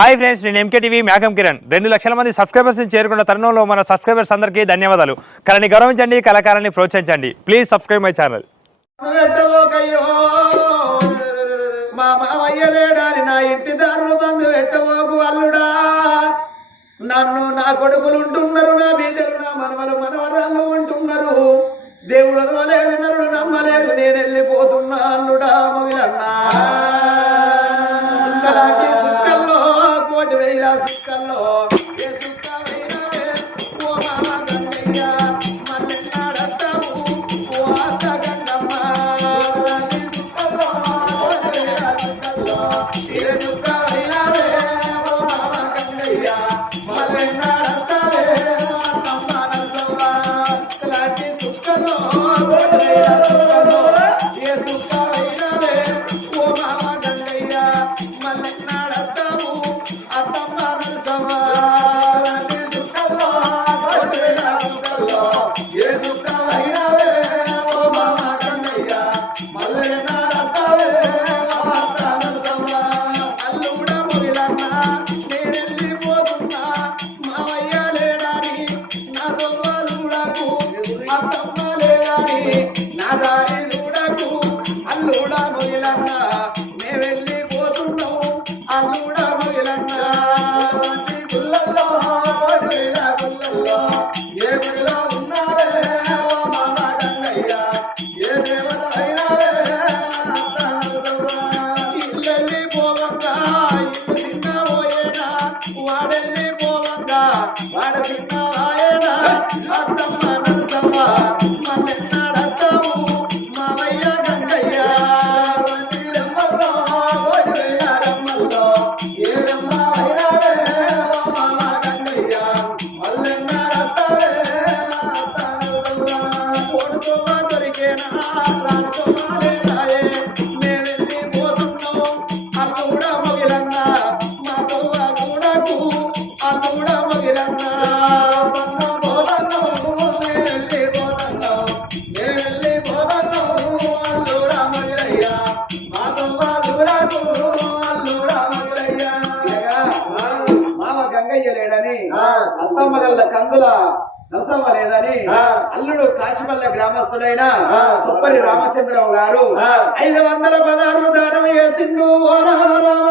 Hi friends నేను MKTV మేకం Kiran. రెండు లక్షల మంది సబ్స్క్రైబర్స్ని చేరుకున్న తరుణంలో మన సబ్స్క్రైబర్స్ అందరికీ ధన్యవాదాలు. కళని గౌరవించండి కళాకారాన్ని ప్రోత్సహించండి. Please subscribe my channel. మా మామయ్యలేడాని నా ఇంటి దారులు బంధు పెట్టబోకు అల్లుడా నన్ను నా కొడుకులు ఉంటున్నారు నా బిడ్డలు నా మనవలు మనవరాళ్ళు ఉంటున్నారు. దేవుడు అరవలేదు నరుడు నమ్మలేదు నేను వెళ్ళిపోతున్నా అల్లుడా మొగిలన్నా. సుక్కల్లో ఏ సుఖమైన ఓ మహాగన్నయ్యా ముత్తమ్మ గల్ల కందుల నరసమ్మ లేదని అల్లుడు కాశిపల్లె గ్రామస్తులైన సుప్పరి రామచంద్రరావు గారు ఐదు వందల పదహారు దానం వేసిండు రామ రామ.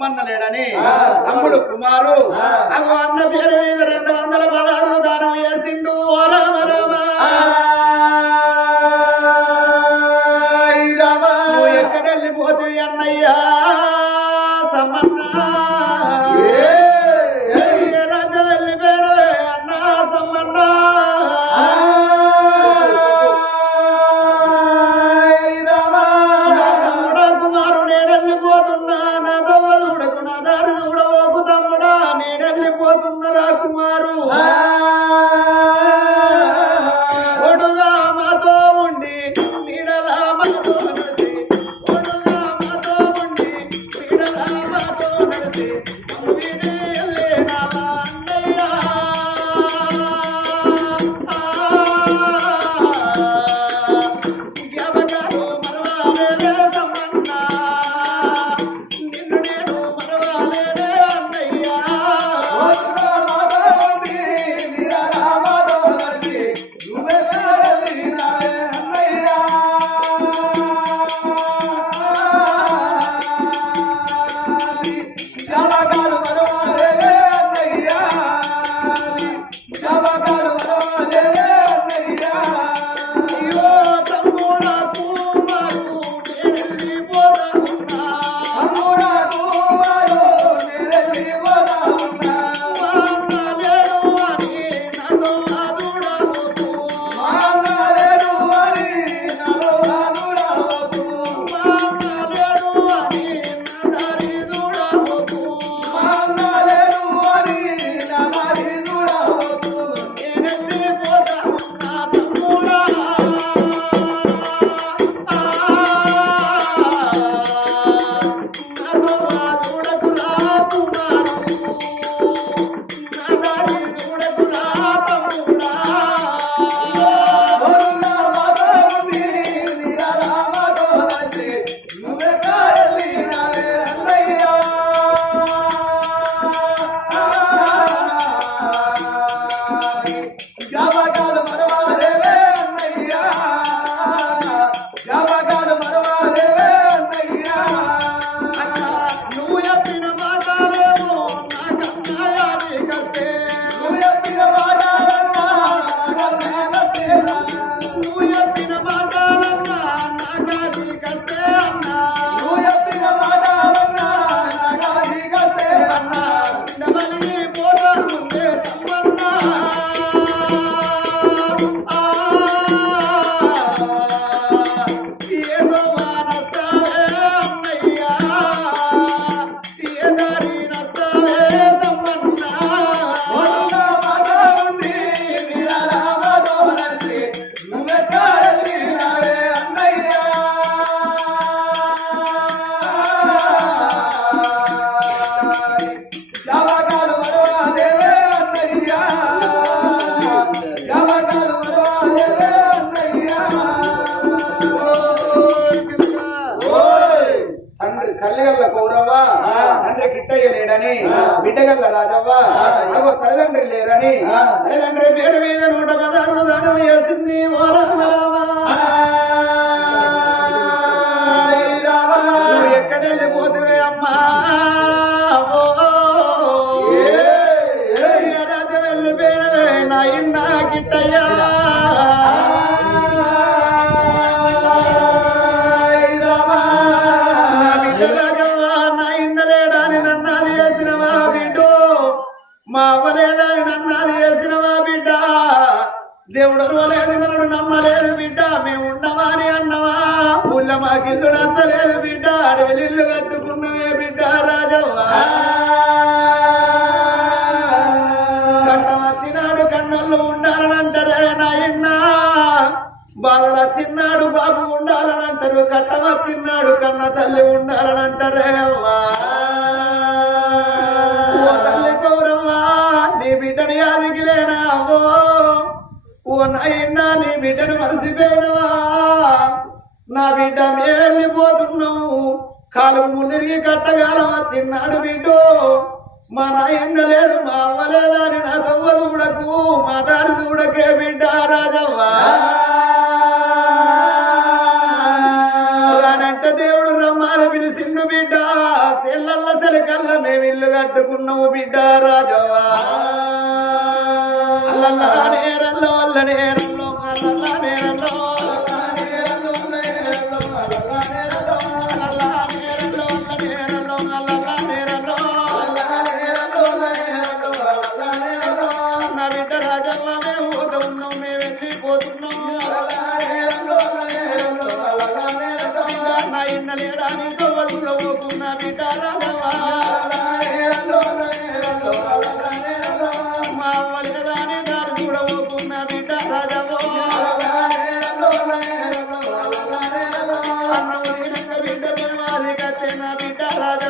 తమ్మన్న తమ్ముడు. కుమారు. అన్న పేరు మీద రెండు వందల పదహారు దానం వేసిండు ఉండగల రాజవ్వ? తల్లిదండ్రులు లేరని. లేదా అని నన్నాది వేసినవా బిడ్డ? దేవుడు అనవలేదు నన్ను నమ్మలేదు బిడ్డ. మేము ఉన్నవా అని అన్నవా? ఊళ్ళ మాకిల్లు నచ్చలేదు బిడ్డ. అడవిలిల్లు కట్టుకున్నవే బిడ్డ రాజవ్వ. కట్టమచ్చినాడు కన్నోళ్ళు ఉండాలనంటారే నాయన్నా బాధల చిన్నాడు బాబు ఉండాలనంటారు కట్టమచ్చిన్నాడు కన్న తల్లి ఉండాలనంటారే అవ్వా. నా బిడ్డ మేము వెళ్ళిపోతున్నావు కాలు మునిరిగి కట్టగాలమా తిన్నాడు బిడ్డో. మా నాయన్న లేడు మా అవ్వలేదని నా తవ్వ చూడకు మా దారి చూడకే బిడ్డ రాజవ్వ. దేవుడు రమ్మాన పిలిచిండు బిడ్డ. సెల్లల్ల సెలకల్ల మేము ఇల్లు కట్టుకున్నాము బిడ్డ sada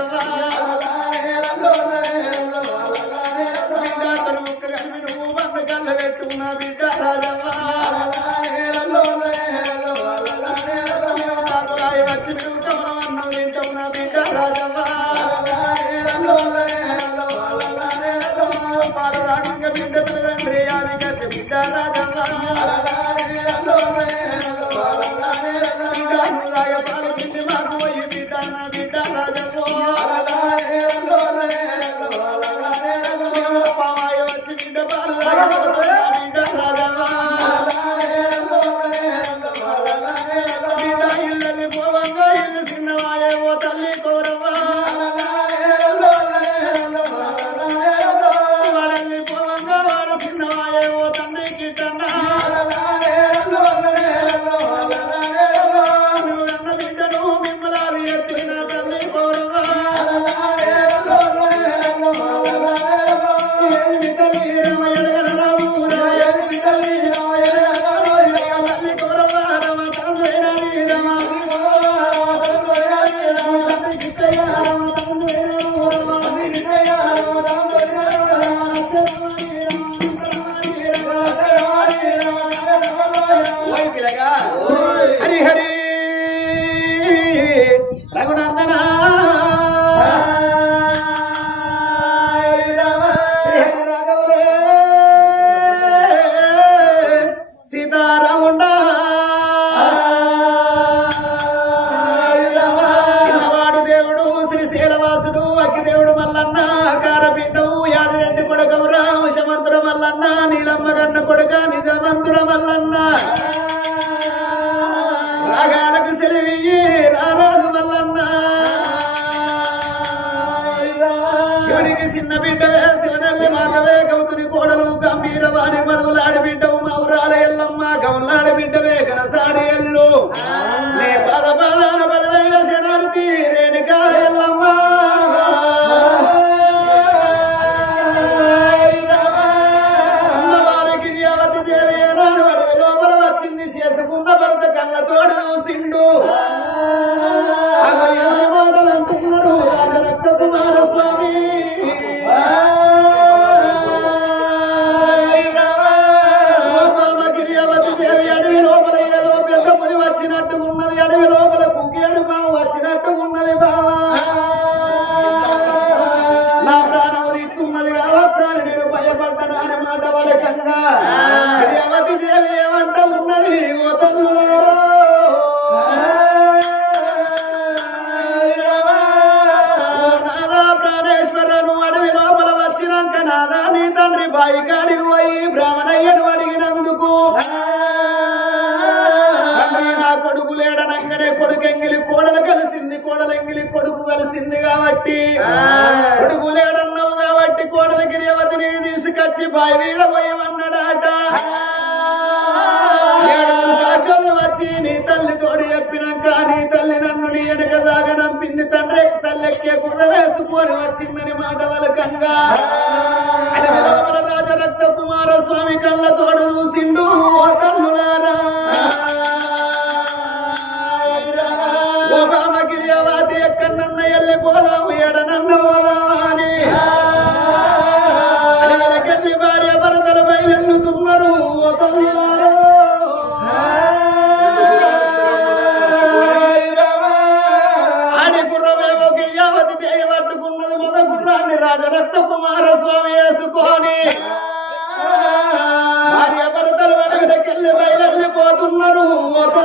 మీద వచ్చి నీ తల్లి తోడు చెప్పినాక నీ తల్లి నన్ను నీ వెనక దాగా నంపింది తండ్రి. తల్లి ఎక్కే కుర్ర వేసుకొని వచ్చిందని మాట వలకంగా. అది లోపల రాజరక్త కుమార స్వామి కళ్ళ తోడు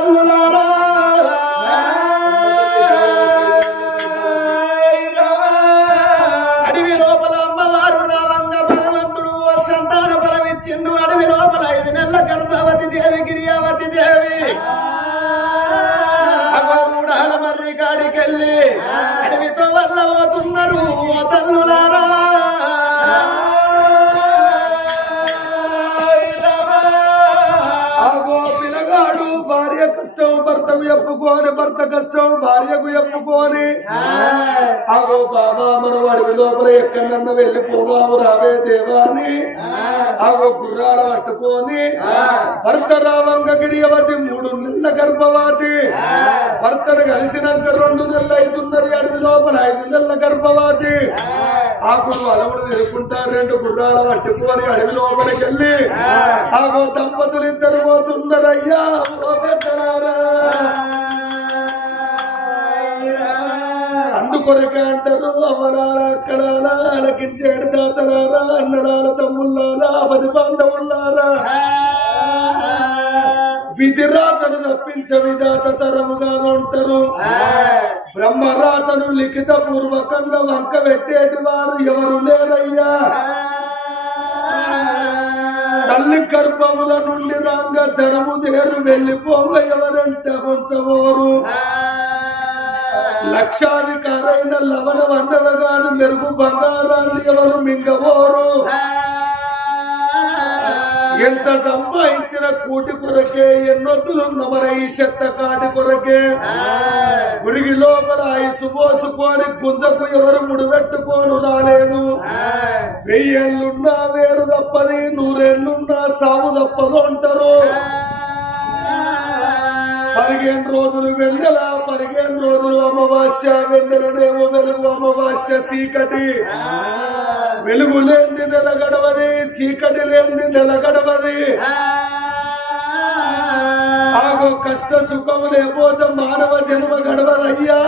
ఓ భర్త కష్టం భార్యకు చెప్పుకోని. ఆగో బాబా మన వాడి లోపల ఎక్కడన్నా వెళ్ళిపోదాము రావే దేవాని. ఆగో గుర్రాల పట్టుకొని. భర్త రావంగ గిరియవతి మూడు నెలల గర్భవతి. భర్తను కలిసినాక రెండు నెలలు అవుతున్నది అడవి లోపల ఐదు నెలల గర్భవతి. ఆకులు అలవుడు తిరుక్కుంటారు రెండు గుర్రాలు పట్టుకొని అడవి లోపలికి వెళ్ళి. ఆగో దంపతులు ఇద్దరు పోతున్నారయ్యా ఓ పెద్దలారా. అందుకొరకే అంటారు అమరాల అక్కడాల అలకించేడు దాతలారా అన్నలాల తమ్ముళ్ళారా పది బాంధవుల్లారా విధిరాతను తప్పించ విధాత తరముగా ఉంటారు బ్రహ్మరాతను లిఖిత పూర్వకంగా వంక పెట్టేటి వారు ఎవరు లేరయ్యా? తల్లి గర్భముల నుండి రాంగ ధరము దేరు వెళ్ళిపోంగ ఎవరంటే ఉంచవోరు లక్షాధికారైన లవణ వన్నెలగాను మెరుగు బంగారాన్ని ఎవరు మింగబోరు? ఎంత సంపాదించిన కూటి కొరకే ఎన్నొద్దులున్న మన ఈ చెత్త కాటి కొరకే? గుడిగి లోపల ఐసు పోసుకొని గుంజకు ఎవరు ముడిపెట్టుకోను రాలేదు. వెయ్యేళ్ళున్నా వేరు తప్పది నూరేళ్ళున్నా సాగు తప్పదు అంటారు. పదిహేను రోజులు వెన్నెల పదిహేను రోజులు అమావాస్య వెన్నెలనేమో వెలుగు అమావాస్య చీకటి. వెలుగు లేని నెల గడవది చీకటి లేని నెల గడవది. ఆగో కష్ట సుఖం లేకపోతే మానవ జన్మ గడవదయ్యా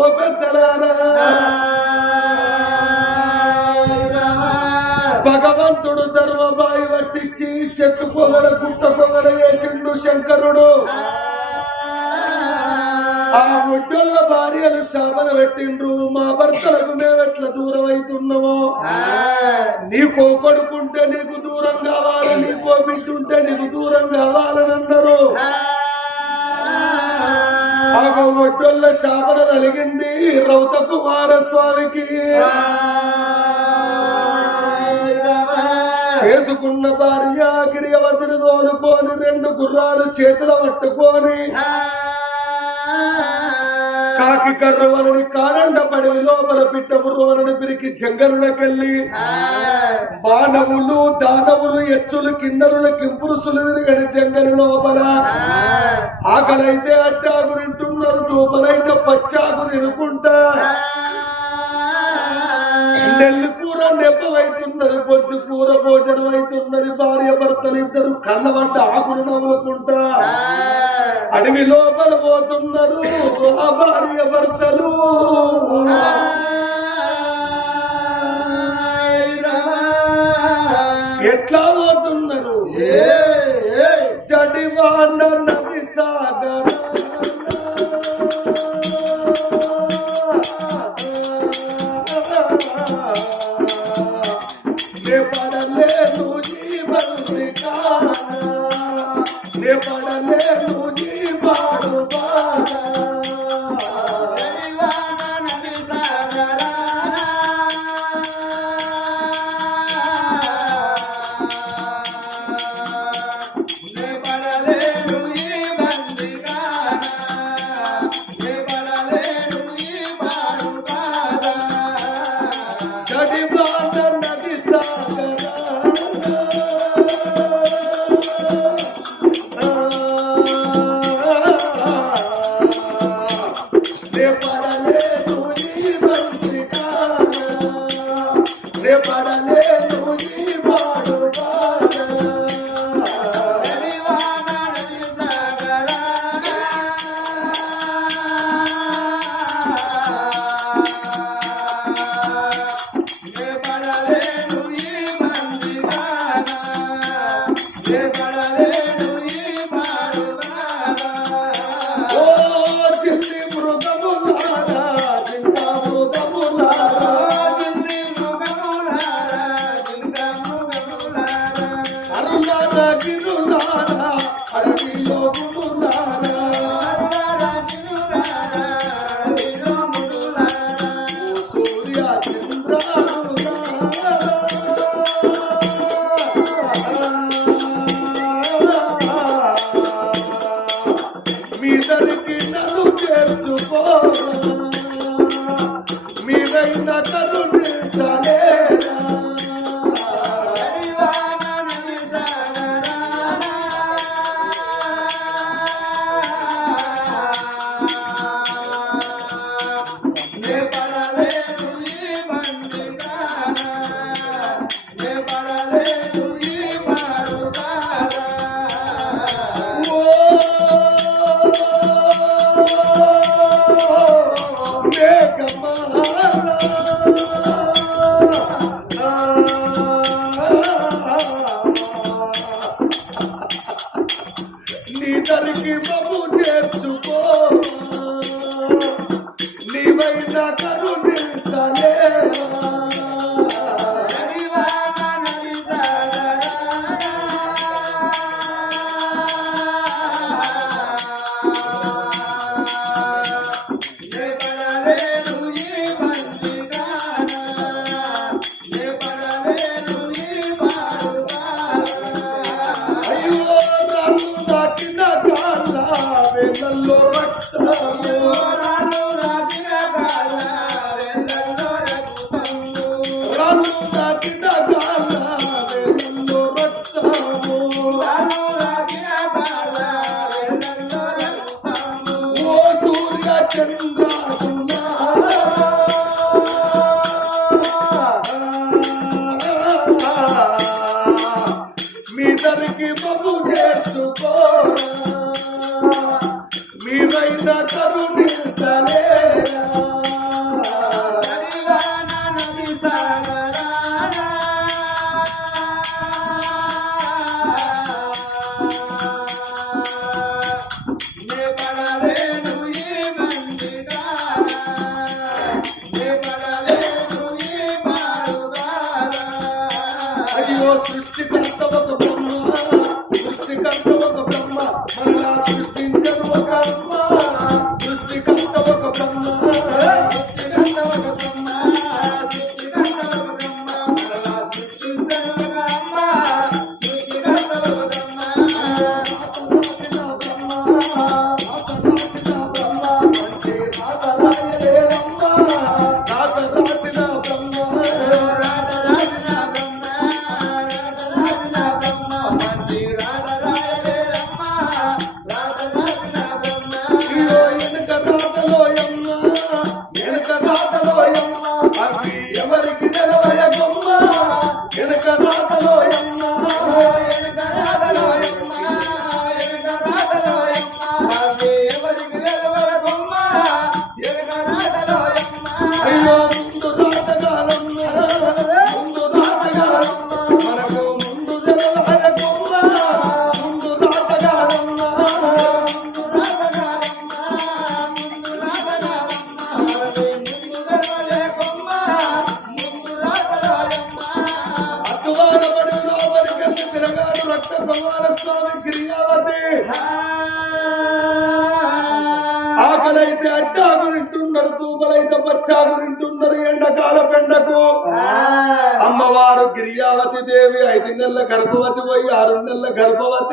ఓ పెద్దలారా. భగవంతుడు ధర్మబాయి పట్టించి చెట్టు పొగల గుట్ట పొగల వేసిండు శంకరుడు. ఆ ఒడ్డోళ్ళ భార్యలు శాపన పెట్టిండ్రు. మా భర్తలకు మేము ఎట్లా దూరం అవుతున్నామో నీకో కొడుకుంటే నీకు దూరం కావాలి నీకో బిడ్డుంటే నీకు దూరం కావాలని అన్నారు. ఆ. ఒడ్డోళ్ళ శాపన కలిగింది రౌత కుమారస్వామికి చేసుకున్న భార్య గిరియవతిని తోలుకొని రెండు గుర్రాలు చేతుల పట్టుకొని కాకి కర్రవలని కారండ పడివి లోపల పిట్ట బుర్రవలని పిరికి జంగలులకెళ్ళి మానవులు దానవులు ఎచ్చులు కిన్నరులు కింపురుసులు తిరగని జంగలు లోపల ఆకలైతే అట్టాకు తింటున్నారు దూపలైతే పచ్చాకు తినుకుంటా. నెల్లి కూర నెప్పవైతున్నది పొద్దు కూర భోజనం అవుతున్నది భార్య భర్తలు ఇద్దరు కళ్ళ వంట ఆకులు నవ్వుకుంటా. అడవి లోపల పోతున్నారు. ఆ భార్య భర్తలు. ఎట్లా పోతున్నారు? జడివాన నది సాగర.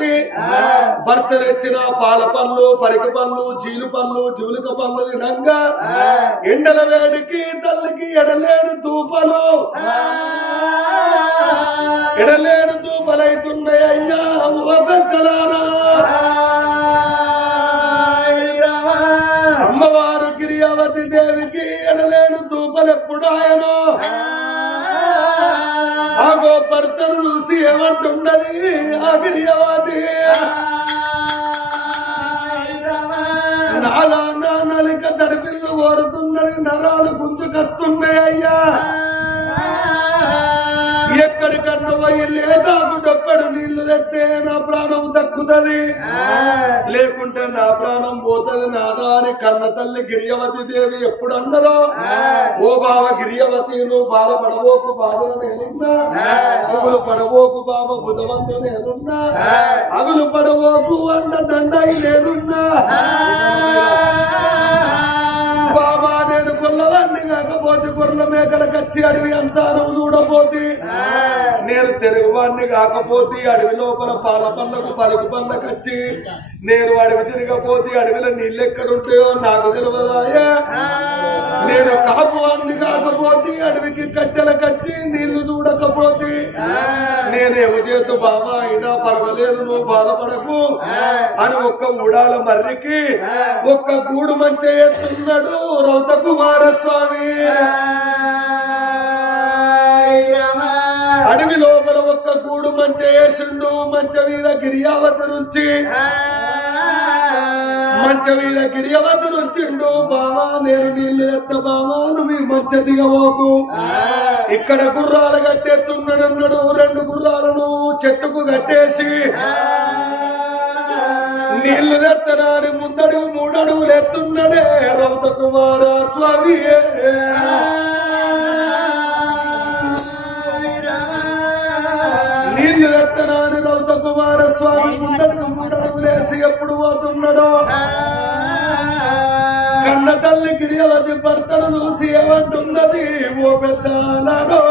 కాబట్టి భర్త తెచ్చిన పాల పళ్ళు పరిక పళ్ళు జీలు పళ్ళు జీవులక పళ్ళు తినంగా ఎండల వేడికి తల్లికి ఎడలేడు తూపలు ఎడలేడు తూపలైతున్నాయి అయ్యా ఓ పెద్దలారా. అమ్మవారు గిరియావతి దేవికి ఎడలేడు తూపలు ఎప్పుడు ఆగో భర్తను చూసి ఏమంటుండది? ఆ నాలా నా నలిక తడిపిల్లు కోరుతున్నది నరాలు గుంజుకొస్తున్నాయి అయ్యా. ఎక్కడికన్నా పోయి లేదాకు డొప్పడు నీళ్ళు తెస్తే నా ప్రాణం దక్కుతుంది. లేకుంటే నా ప్రాణం పోతుంది నాదా అని కన్న తల్లి గిరియవతి దేవి ఎప్పుడు అన్నదో ఓ బావ గిరియవతి నువ్వు బాధపడబోకు బాధలు నేనున్నా. అగులు పడవోకు బావ బుధవంతు నేనున్నా. అగులు పడవోకు అండ దండ నేనున్నా. బాబా నేను కొల్లవాడిని కాకపోతే గొర్రెల మేకలకు వచ్చి అడవి అంతారం చూడబోతే. నేను తెలుగువాడిని కాకపోతే అడవి లోపల పాల పళ్ళకు పలుకు పండ్లకు వచ్చి నేను అడవి తిరగపోతే అడవిలో నీళ్ళు ఎక్కడుంటాయో నాకు తెలియదాయా నేను కాపువాడిని కాకపోతే అడవికి కట్టెలకు వచ్చి నీళ్ళు చూడకపోతే. నేను ఎవ చేతు బాబా అయినా పర్వాలేదు నువ్వు బాధపడకు. అని ఒక్క ఊడాల మర్రికి ఒక్క గూడు మంచి ఎత్తున్నాడు రౌత కుమారస్వామి అడవి లోపల ఒక్క గూడు మంచ వేసిండు మంచ మీద గిరియావతి నుంచి. మంచ మీద గిరియవద్దు నుంచిండు. బావా నేను నీళ్ళు ఎత్త బావా నువ్వు మంచ దిగబోకు. ఇక్కడ గుర్రాలు కట్టేస్తున్నాడు రెండు గుర్రాలను చెట్టుకు కట్టేసి నీళ్ళు నెత్తనాని ముందడుగు మూడడుగులు ఎత్తున్నాడే రౌత కుమార స్వామి. నీళ్ళు నెత్తనాని రౌత కుమార స్వామి ముందడుగు మూడడుగులేసి ఎప్పుడు పోతున్నాడో? కన్న తల్లి గిరియవతి భర్తను చూసి ఏమంటున్నది? ఓ పెద్దాలరో